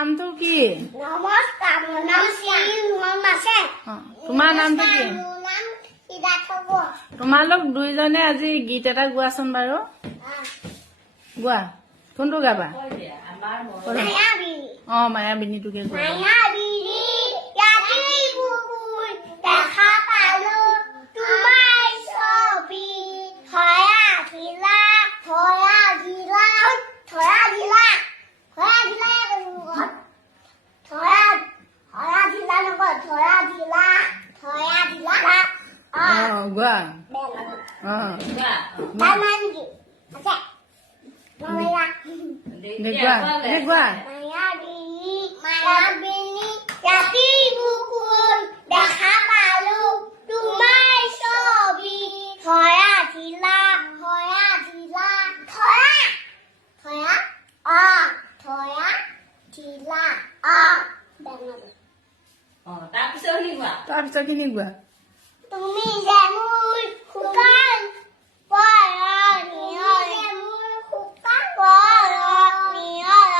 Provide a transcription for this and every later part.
নামটো কি? নমস্কাৰ, মোৰ নাম শ্ৰীমন আছে। তোমাৰ নামটো কি? মোৰ নাম সিদ্ধাৰ্থ হ'ব। তোমালোক দুইজনে আজি গীত এটা গোৱাচোন বাৰু। গোৱা। কোনটো গাবা? মায়াবী মায়াবিনীটোকে গোৱা। মায়াবিনী ৰাতি বুকুৰ দেখা পালো তোমাৰ ছবি ধৰা ধিলা ধৰা ধিলা ধৰা ধিলা ধৰা ধিলা ধৰা ধৰা ধিলা নকয় ধৰা ধিলা ধৰা ধিলা গোৱা। তাৰ নাম কি আছে? মময়া গোৱা। মায়াবিনী মায়াবিনী ৰাতি বুকুৰ দেখা পালো তোমাৰ ছবি ধৰা ধিলা ধৰা ধিলা ধৰা ধৰা ধৰা ধিলা তাৰপিছত খিনি গোৱা। তুমি যে মোৰ শুকান পৰণিয়ৰে মোৰ শুকান পৰণিয়ৰে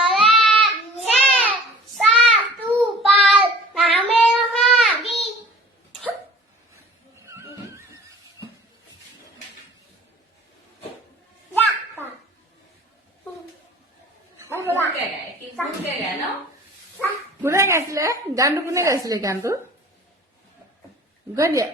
চাহটো পাল নামে হাবি কোনে গাইছিলে গানটো? কোনে গাইছিলে গানটো? গোৱা দিয়া।